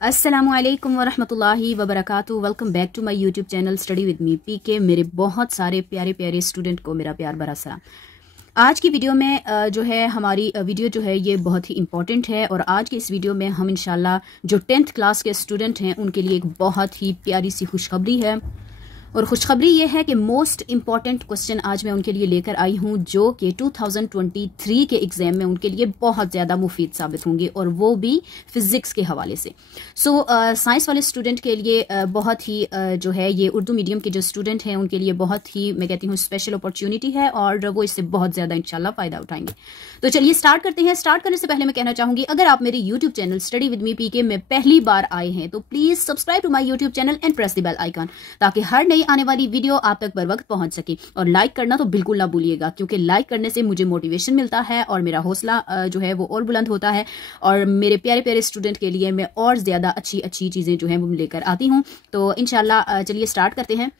अस्सलामुअलैकुम वरहमतुल्लाहि वबरकातुहू। Welcome back to my YouTube channel study with me PK. मेरे बहुत सारे प्यारे प्यारे स्टूडेंट को मेरा प्यार भरा सलाम। आज की वीडियो में जो है हमारी वीडियो जो है ये बहुत ही इंपॉर्टेंट है और आज के इस वीडियो में हम इंशाल्लाह जो 10th क्लास के स्टूडेंट हैं उनके लिए एक बहुत ही प्यारी सी खुशखबरी है। और खुशखबरी ये है कि मोस्ट इम्पॉर्टेंट क्वेश्चन आज मैं उनके लिए लेकर आई हूँ जो कि 2023 के एग्जाम में उनके लिए बहुत ज़्यादा मुफीद साबित होंगे और वो भी फिजिक्स के हवाले से। साइंस वाले स्टूडेंट के लिए बहुत ही जो है ये उर्दू मीडियम के जो स्टूडेंट हैं उनके लिए बहुत ही मैं कहती हूँ स्पेशल अपॉर्चुनिटी है और वो इससे बहुत ज़्यादा इंशाल्लाह फ़ायदा उठाएंगे। तो चलिए स्टार्ट करते हैं। स्टार्ट करने से पहले मैं कहना चाहूँगी अगर आप मेरे YouTube channel study with me PK में पहली बार आए हैं तो please subscribe to my YouTube channel and press the bell icon ताकि हर नई आने वाली वीडियो आप तक बर वक्त पहुंच सके। और लाइक करना तो बिल्कुल ना भूलिएगा क्योंकि लाइक करने से मुझे मोटिवेशन मिलता है और मेरा हौसला जो है वो और बुलंद होता है और मेरे प्यारे प्यारे स्टूडेंट के लिए मैं और ज़्यादा अच्छी अच्छी चीज़ें जो हैं वो लेकर आती हूँ। तो इंशाल्लाह चलिए स्टार्ट करते हैं।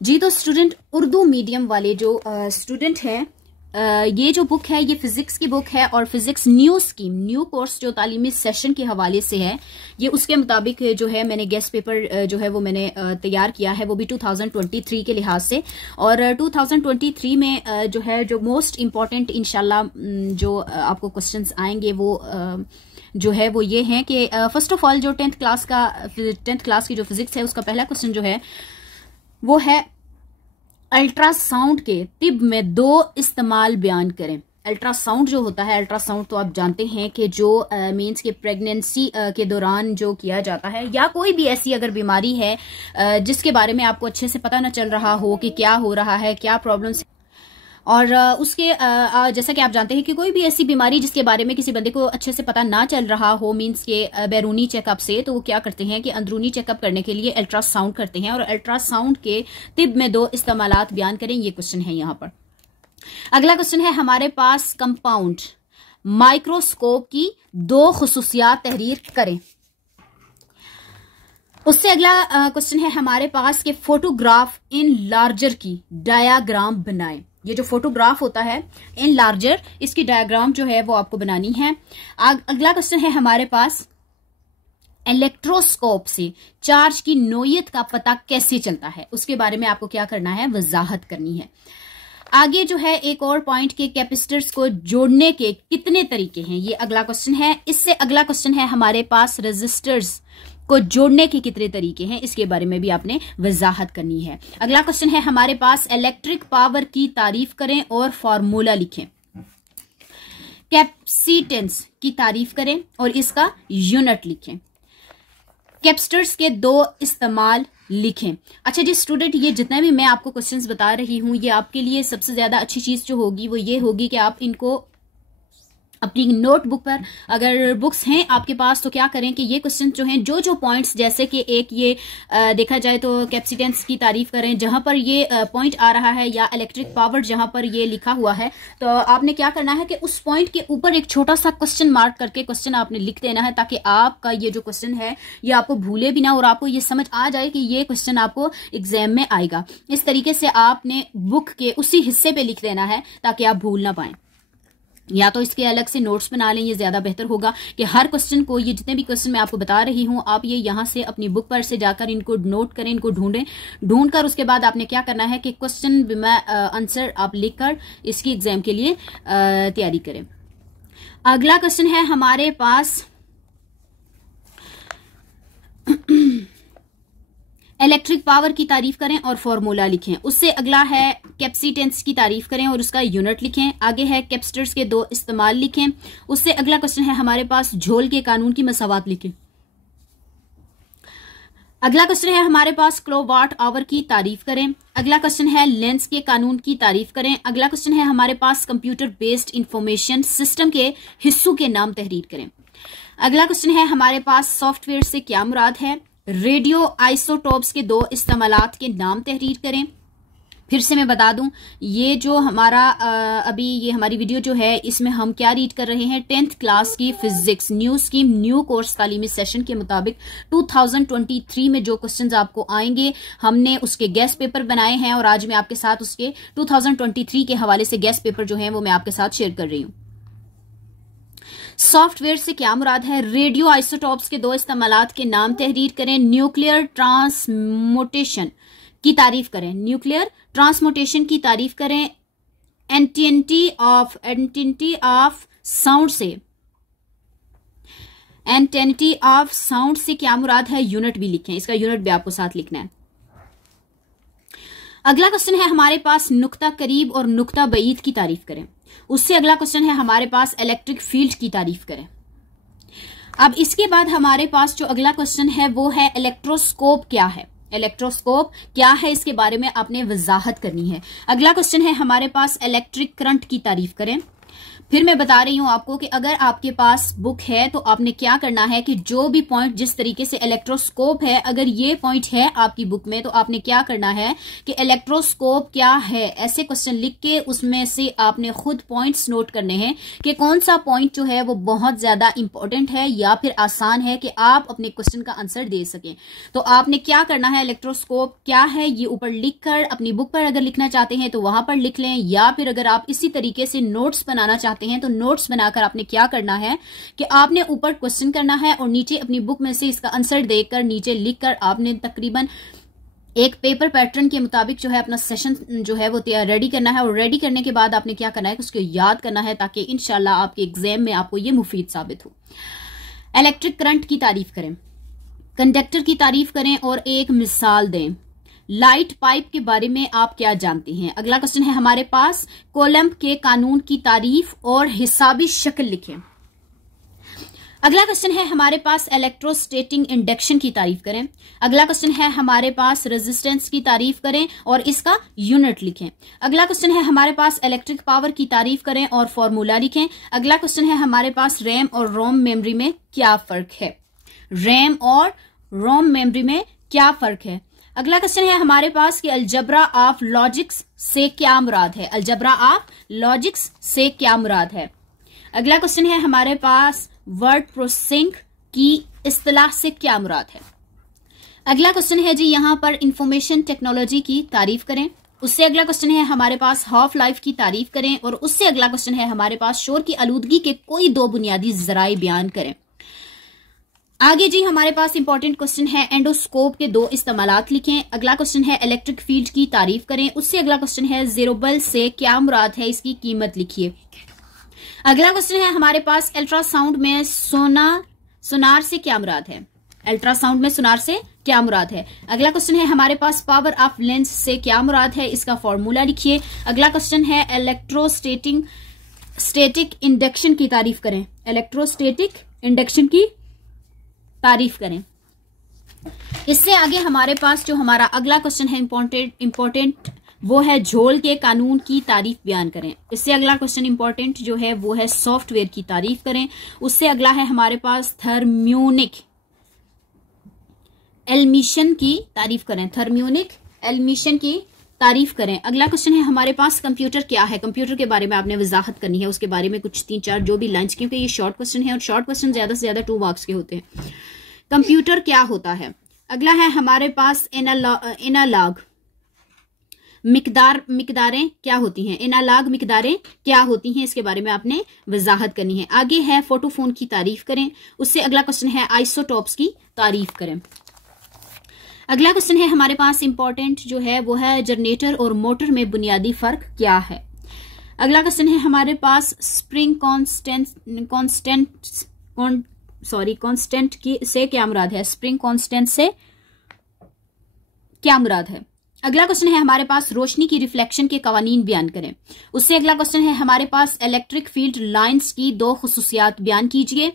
जी तो स्टूडेंट उर्दू मीडियम वाले जो स्टूडेंट हैं ये जो बुक है ये फिजिक्स की बुक है और physics new scheme new course जो तालीमी सेशन के हवाले से है ये उसके मुताबिक जो है मैंने गेस्ट पेपर जो है वो मैंने तैयार किया है वो भी 2023 के लिहाज से। और 2023 में जो है जो मोस्ट इम्पॉर्टेंट इंशाल्लाह जो आपको क्वेश्चंस आएंगे वो जो है वो ये हैं कि फर्स्ट ऑफ ऑल जो 10th क्लास की जो फिजिक्स है उसका पहला क्वेश्चन जो है वो है अल्ट्रासाउंड के तिब में 2 इस्तेमाल बयान करें। अल्ट्रासाउंड जो होता है अल्ट्रासाउंड तो आप जानते हैं कि जो मीन्स के प्रेगनेंसी के दौरान जो किया जाता है या कोई भी ऐसी अगर बीमारी है जिसके बारे में आपको अच्छे से पता न चल रहा हो कि क्या हो रहा है क्या प्रॉब्लम्स और उसके जैसा कि आप जानते हैं कि कोई भी ऐसी बीमारी जिसके बारे में किसी बंदे को अच्छे से पता ना चल रहा हो मीन्स के बैरूनी चेकअप से तो वो क्या करते हैं कि अंदरूनी चेकअप करने के लिए अल्ट्रासाउंड करते हैं और अल्ट्रासाउंड के तिब में 2 इस्तेमालात बयान करें। ये क्वेश्चन है यहाँ पर। अगला क्वेश्चन है हमारे पास कंपाउंड माइक्रोस्कोप की 2 खुसूसियात तहरीर करें। उससे अगला क्वेश्चन है हमारे पास कि फोटोग्राफ इन लार्जर की डायाग्राम बनाएं। ये जो फोटोग्राफ होता है इन लार्जर इसकी डायग्राम जो है वो आपको बनानी है। अगला क्वेश्चन है हमारे पास इलेक्ट्रोस्कोप से चार्ज की नोयत का पता कैसे चलता है उसके बारे में आपको क्या करना है वजाहत करनी है। आगे जो है एक और पॉइंट के कैपेसिटर्स को जोड़ने के कितने तरीके हैं ये अगला क्वेश्चन है। इससे अगला क्वेश्चन है हमारे पास रेजिस्टर्स को जोड़ने के कितने तरीके हैं इसके बारे में भी आपने वजाहत करनी है। अगला क्वेश्चन है हमारे पास इलेक्ट्रिक पावर की तारीफ करें और फॉर्मूला लिखें। कैपेसिटेंस की तारीफ करें और इसका यूनिट लिखें। कैपेसिटर्स के 2 इस्तेमाल लिखें। अच्छा जी स्टूडेंट ये जितने भी मैं आपको क्वेश्चंस बता रही हूं ये आपके लिए सबसे ज्यादा अच्छी चीज जो होगी वो ये होगी कि आप इनको अपनी नोटबुक पर अगर बुक्स हैं आपके पास तो क्या करें कि ये क्वेश्चन जो हैं जो पॉइंट्स जैसे कि एक ये देखा जाए तो कैपेसिटेंस की तारीफ करें जहां पर ये पॉइंट आ रहा है या इलेक्ट्रिक पावर जहां पर ये लिखा हुआ है तो आपने क्या करना है कि उस पॉइंट के ऊपर एक छोटा सा क्वेश्चन मार्क करके क्वेश्चन आपने लिख देना है ताकि आपका ये जो क्वेश्चन है ये आपको भूले भी ना और आपको ये समझ आ जाए कि ये क्वेश्चन आपको एग्जाम में आएगा। इस तरीके से आपने बुक के उसी हिस्से पे लिख देना है ताकि आप भूल ना पाए या तो इसके अलग से नोट्स बना लें। ये ज्यादा बेहतर होगा कि हर क्वेश्चन को ये जितने भी क्वेश्चन मैं आपको बता रही हूं आप ये यहां से अपनी बुक पर से जाकर इनको नोट करें इनको ढूंढकर उसके बाद आपने क्या करना है कि क्वेश्चन आंसर आप लिखकर इसकी एग्जाम के लिए तैयारी करें। अगला क्वेश्चन है हमारे पास इलेक्ट्रिक पावर की तारीफ करें और फॉर्मूला लिखें। उससे अगला है कैपेसिटेंस की तारीफ करें और उसका यूनिट लिखें। आगे है कैपेसिटर्स के 2 इस्तेमाल लिखें। उससे अगला क्वेश्चन है हमारे पास झोल के कानून की मसावात लिखें। अगला क्वेश्चन है हमारे पास किलोवाट आवर की तारीफ करें। अगला क्वेश्चन है लेंस के कानून की तारीफ करें। अगला क्वेश्चन है हमारे पास कंप्यूटर बेस्ड इंफॉर्मेशन सिस्टम के हिस्सों के नाम तहरीर करें। अगला क्वेश्चन है हमारे पास सॉफ्टवेयर से क्या मुराद है। रेडियो आइसोटोप्स के 2 इस्तेमालात के नाम तहरीर करें। फिर से मैं बता दूं, ये जो हमारा अभी ये हमारी वीडियो जो है, इसमें हम क्या रीड कर रहे हैं, 10th क्लास की physics new scheme new course तालीमी सेशन के मुताबिक 2023 में जो क्वेश्चंस आपको आएंगे, हमने उसके गेस्ट पेपर बनाए हैं और आज मैं आपके साथ उसके 2023 के हवाले से गेस्ट पेपर जो है वो मैं आपके साथ शेयर कर रही हूं। सॉफ्टवेयर से क्या मुराद है? रेडियो आइसोटॉप्स के दो इस्तेमालात के नाम तहरीर करें। न्यूक्लियर ट्रांसमोटेशन की तारीफ करें। न्यूक्लियर ट्रांसमोटेशन की तारीफ करें। एंटिटी ऑफ साउंड से क्या मुराद है? यूनिट भी लिखें, इसका यूनिट भी आपको साथ लिखना है। अगला क्वेश्चन है हमारे पास नुक्ता करीब और नुक्ता बईद की तारीफ करें। उससे अगला क्वेश्चन है हमारे पास इलेक्ट्रिक फील्ड की तारीफ करें। अब इसके बाद हमारे पास जो अगला क्वेश्चन है वो है इलेक्ट्रोस्कोप क्या है। इलेक्ट्रोस्कोप क्या है, इसके बारे में आपने वजाहत करनी है। अगला क्वेश्चन है हमारे पास इलेक्ट्रिक करंट की तारीफ करें। फिर मैं बता रही हूं आपको कि अगर आपके पास बुक है तो आपने क्या करना है कि जो भी पॉइंट, जिस तरीके से इलेक्ट्रोस्कोप है, अगर ये पॉइंट है आपकी बुक में तो आपने क्या करना है कि इलेक्ट्रोस्कोप क्या है ऐसे क्वेश्चन लिख के उसमें से आपने खुद पॉइंट्स नोट करने हैं कि कौन सा पॉइंट जो है वो बहुत ज्यादा इंपॉर्टेंट है या फिर आसान है कि आप अपने क्वेश्चन का आंसर दे सकें। तो आपने क्या करना है, इलेक्ट्रोस्कोप क्या है ये ऊपर लिखकर अपनी बुक पर अगर लिखना चाहते हैं तो वहां पर लिख लें, या फिर अगर आप इसी तरीके से नोट्स बनाना चाहते हैं तो नोट्स बनाकर आपने क्या करना है कि आपने ऊपर क्वेश्चन करना है और नीचे अपनी बुक में से इसका आंसर देकर नीचे लिखकर आपने तकरीबन एक पेपर पैटर्न के मुताबिक जो है अपना सेशन जो है वो रेडी करना है। और रेडी करने के बाद आपने क्या करना है, उसको याद करना है ताकि इंशाल्लाह आपके एग्जाम में आपको ये मुफीद साबित हो। इलेक्ट्रिक करंट की तारीफ करें, कंडक्टर की तारीफ करें और एक मिसाल दें। लाइट पाइप के बारे में आप क्या जानते हैं? अगला क्वेश्चन है हमारे पास कोलम्ब के कानून की तारीफ और हिसाबी शक्ल लिखें। अगला क्वेश्चन है हमारे पास इलेक्ट्रोस्टैटिक इंडक्शन की तारीफ करें। अगला क्वेश्चन है हमारे पास रेजिस्टेंस की तारीफ करें और इसका यूनिट लिखें। अगला क्वेश्चन है हमारे पास इलेक्ट्रिक पावर की तारीफ करें और फॉर्मूला लिखें। अगला क्वेश्चन है हमारे पास रैम और रोम मेमोरी में क्या फर्क है? रैम और रोम मेमोरी में क्या फर्क है? अगला क्वेश्चन है हमारे पास कि अलजबरा ऑफ लॉजिक्स से क्या मुराद है? अलजबरा ऑफ लॉजिक्स से क्या मुराद है? अगला क्वेश्चन है हमारे पास वर्ड प्रोसेसिंग की इस्तिलाह से क्या मुराद है? अगला क्वेश्चन है जी यहां पर इंफॉर्मेशन टेक्नोलॉजी की तारीफ करें। उससे अगला क्वेश्चन है हमारे पास हाफ लाइफ की तारीफ करें और उससे अगला क्वेश्चन है हमारे पास शोर की आलूदगी के कोई दो बुनियादी जराए बयान करें। आगे जी हमारे पास इंपॉर्टेंट क्वेश्चन है एंडोस्कोप के दो इस्तेमालात लिखें। अगला क्वेश्चन है इलेक्ट्रिक फील्ड की तारीफ करें। उससे अगला क्वेश्चन है जीरोबल से क्या मुराद है, इसकी कीमत लिखिए। अगला क्वेश्चन है हमारे पास अल्ट्रासाउंड में सोनार से क्या मुराद है? अल्ट्रासाउंड में सोनार से क्या मुराद है? अगला क्वेश्चन है हमारे पास पावर ऑफ लेंस से क्या मुराद है, इसका फॉर्मूला लिखिए। अगला क्वेश्चन है इलेक्ट्रोस्टैटिक इंडक्शन की तारीफ करें। इलेक्ट्रोस्टैटिक इंडक्शन की तारीफ करें। इससे आगे हमारे पास जो हमारा अगला क्वेश्चन है इंपॉर्टेंट वो है झोल के कानून की तारीफ बयान करें। इससे अगला क्वेश्चन इंपॉर्टेंट जो है वो है सॉफ्टवेयर की तारीफ करें। उससे अगला है हमारे पास थर्मियोनिक एल्मिशन की तारीफ करें। थर्मियोनिक एल्मिशन की तारीफ करें। अगला क्वेश्चन है हमारे पास कंप्यूटर क्या है? कंप्यूटर के बारे में आपने वजाहत करनी है, उसके बारे में कुछ 3-4 जो भी लाइंस, क्योंकि ये शॉर्ट क्वेश्चन है और शॉर्ट क्वेश्चन ज्यादा से ज्यादा 2 मार्क्स के होते हैं। कंप्यूटर क्या होता है? अगला है हमारे पास एनालॉग मिकदारें क्या होती हैं? एनालॉग मिकदारें क्या होती हैं, इसके बारे में आपने वजाहत करनी है। आगे है फोटोफोन की तारीफ करें। उससे अगला क्वेश्चन है आइसोटॉप्स की तारीफ करें। अगला क्वेश्चन है हमारे पास इंपॉर्टेंट जो है वो है जनरेटर और मोटर में बुनियादी फर्क क्या है। अगला क्वेश्चन है हमारे पास स्प्रिंग कांस्टेंट की से क्या मुराद है? स्प्रिंग कांस्टेंट से क्या मुराद है? अगला क्वेश्चन है हमारे पास रोशनी की रिफ्लेक्शन के कवानीन बयान करें। उससे अगला क्वेश्चन है हमारे पास इलेक्ट्रिक फील्ड लाइंस की 2 खुसूसियात बयान कीजिए।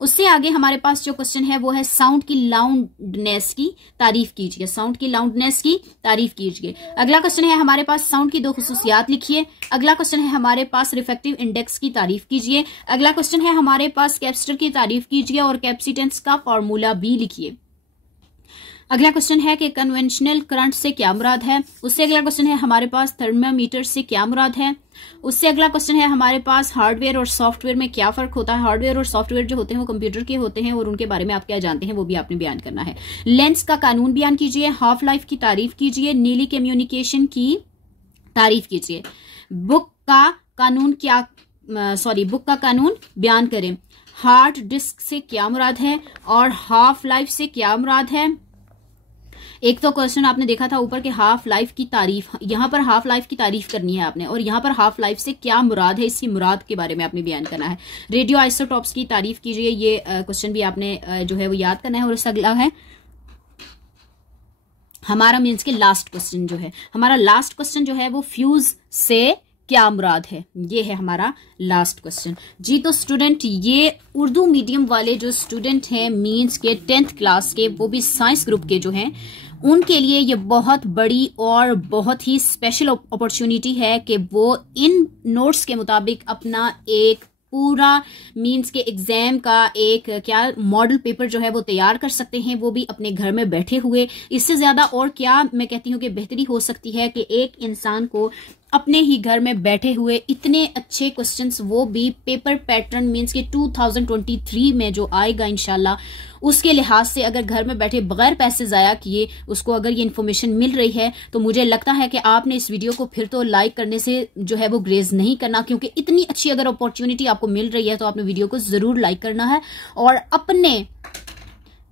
उससे आगे हमारे पास जो क्वेश्चन है वो है साउंड की लाउडनेस की तारीफ कीजिए। साउंड की लाउडनेस की तारीफ कीजिए। अगला क्वेश्चन है हमारे पास साउंड की 2 खुसूसियात लिखिए। अगला क्वेश्चन है हमारे पास रिफ्लेक्टिव इंडेक्स की तारीफ कीजिए। अगला क्वेश्चन है हमारे पास कैपेसिटर की तारीफ कीजिए और कैपेसिटेंस का फॉर्मूला भी लिखिए। अगला क्वेश्चन है कि कन्वेंशनल करंट से क्या मुराद है। उससे अगला क्वेश्चन है हमारे पास थर्मामीटर से क्या मुराद है। उससे अगला क्वेश्चन है हमारे पास हार्डवेयर और सॉफ्टवेयर में क्या फर्क होता है। हार्डवेयर और सॉफ्टवेयर जो होते हैं वो कंप्यूटर के होते हैं और उनके बारे में आप क्या जानते हैं वो भी आपने बयान करना है। लेंस का कानून बयान कीजिए। हाफ लाइफ की तारीफ कीजिए। नीली कम्युनिकेशन की तारीफ कीजिए। बुक का कानून बयान करें। हार्ड डिस्क से क्या मुराद है और हाफ लाइफ से क्या मुराद है। एक तो क्वेश्चन आपने देखा था ऊपर के हाफ लाइफ की तारीफ, यहां पर हाफ लाइफ की तारीफ करनी है आपने, और यहां पर हाफ लाइफ से क्या मुराद है, इसकी मुराद के बारे में आपने बयान करना है। रेडियो आइसोटॉप्स की तारीफ कीजिए, ये क्वेश्चन भी आपने जो है वो याद करना है। और इसका अगला है हमारा मीन्स के लास्ट क्वेश्चन जो है, हमारा लास्ट क्वेश्चन जो है वो फ्यूज से क्या मुराद है, ये है हमारा लास्ट क्वेश्चन जी। तो स्टूडेंट, ये उर्दू मीडियम वाले जो स्टूडेंट हैं मीन्स के 10th क्लास के, वो भी साइंस ग्रुप के जो हैं, उनके लिए ये बहुत बड़ी और बहुत ही स्पेशल अपॉर्चुनिटी है कि वो इन नोट्स के मुताबिक अपना एक पूरा मीन्स के एग्जाम का एक क्या मॉडल पेपर जो है वो तैयार कर सकते हैं, वो भी अपने घर में बैठे हुए। इससे ज्यादा और क्या मैं कहती हूँ कि बेहतरी हो सकती है कि एक इंसान को अपने ही घर में बैठे हुए इतने अच्छे क्वेश्चंस, वो भी पेपर पैटर्न मीन्स के 2023 में जो आएगा इंशाल्लाह, उसके लिहाज से अगर घर में बैठे बगैर पैसे जाया किए उसको अगर ये इन्फॉर्मेशन मिल रही है, तो मुझे लगता है कि आपने इस वीडियो को फिर तो लाइक करने से जो है वो ग्रेज नहीं करना, क्योंकि इतनी अच्छी अगर अपॉर्चुनिटी आपको मिल रही है तो आपने वीडियो को जरूर लाइक करना है और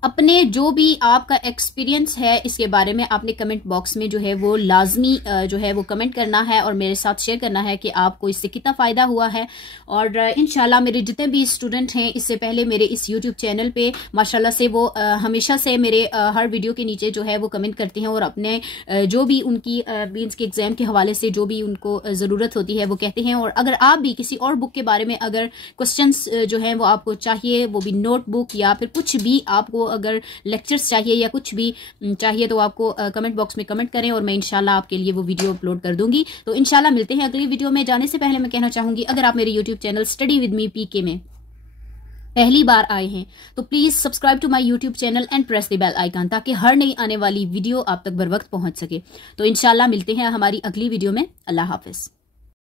अपने जो भी आपका एक्सपीरियंस है इसके बारे में आपने कमेंट बॉक्स में जो है वो लाजमी जो है वो कमेंट करना है और मेरे साथ शेयर करना है कि आपको इससे कितना फायदा हुआ है। और इंशाल्लाह मेरे जितने भी स्टूडेंट हैं इससे पहले मेरे इस यूट्यूब चैनल पे माशाल्लाह से वो हमेशा से मेरे हर वीडियो के नीचे जो है वो कमेंट करते हैं और अपने जो भी उनकी मीन्स के एग्जाम के हवाले से जो भी उनको जरूरत होती है वो कहते हैं। और अगर आप भी किसी और बुक के बारे में अगर क्वेश्चंस जो है वो आपको चाहिए, वो भी नोटबुक या फिर कुछ भी आपको अगर लेक्चर्स चाहिए या कुछ भी चाहिए, तो आपको कमेंट बॉक्स में कमेंट करें और मैं इंशाल्लाह आपके लिए वो वीडियो अपलोड कर दूंगी। तो इंशाल्लाह मिलते हैं अगली वीडियो में। जाने से पहले मैं कहना चाहूंगी, अगर आप मेरे YouTube channel study with me PK में पहली बार आए हैं तो please subscribe to my YouTube channel and press the bell icon, ताकि हर नई आने वाली वीडियो आप तक बर वक्त पहुंच सके। तो इंशाल्लाह मिलते हैं हमारी अगली वीडियो में। अल्लाह हाफिज।